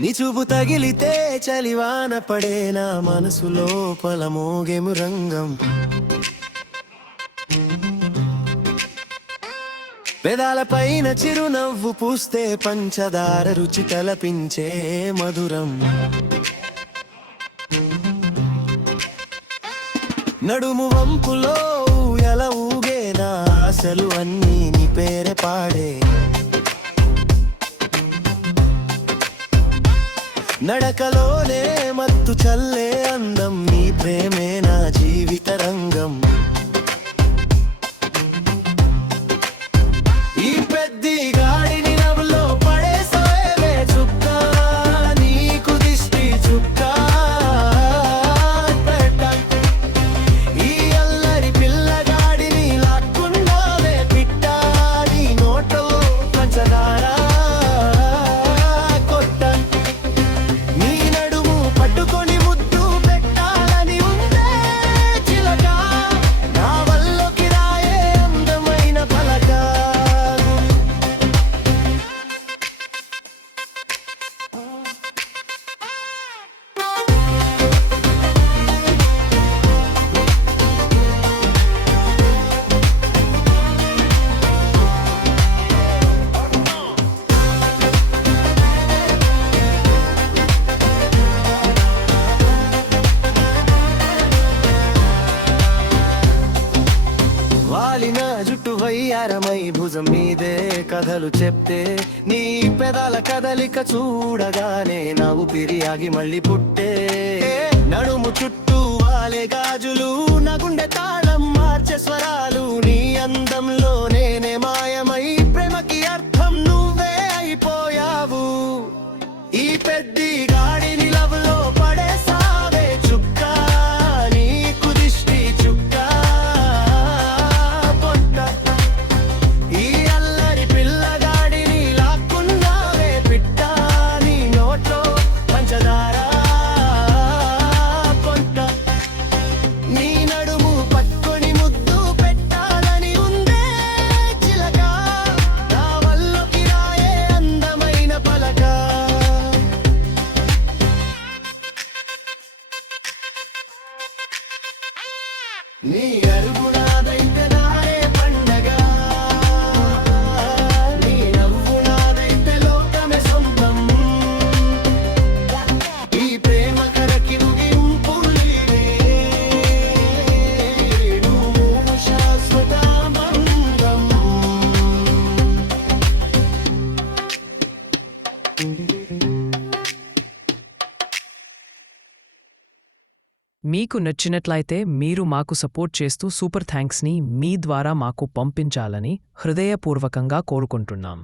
నీ చూపు తగిలితే చలివాన పడే నా మనసు లోపల మోగెము రంగం. పెదాల పైన చిరునవ్వు పూస్తే పంచదార రుచి తలపించే మధురం. నడుము వంపులో ఎలా ఊగే నా ఆశలు అన్నీ నీ పేరే పాడే. నడకలోనే మత్తు చల్లే అందం నీ ప్రేమే నా జీవిత రంగం. ఈ పెద్ది గాడిని నవ్వులో పడేసే చుక్క నీకు దిష్టి చుక్క. ఈ అల్లరి పిల్లగాడిని లాక్కున్నావే పిట్ట నీ నోట్లో పంచదార. వాలిన జుట్టు వయ్యారమై భుజం మీదే కథలు చెప్తే నీ పెదాల కదలిక చూడగానే నా ఊపిరి ఆగి మళ్ళీ పుట్టే. నడుము చుట్టూ వాలే గాజులు నా గుండె తాళం మార్చే స్వరాలు నీ అందంలో నేనే మాయమై ప్రేమకి అర్థం నువ్వే అయిపోయావు. ఈ పెద్ది గాడిని లవ్లో పడేసావే చుక్క నీకు దిష్టి చుక్క. నీ అరుగు నాదైతే నాడే పండగ, నీ నవ్వు నాదైతే లోకమే సొంతం. ఈ ప్రేమ కరకి ముగింపు నీవే, నువ్వు శాశ్వత బంధం. మీకు నచ్చినట్లయితే మీరు మాకు సపోర్ట్ చేస్తూ సూపర్ థ్యాంక్స్ని మీ ద్వారా మాకు పంపించాలని హృదయపూర్వకంగా కోరుకుంటున్నాం.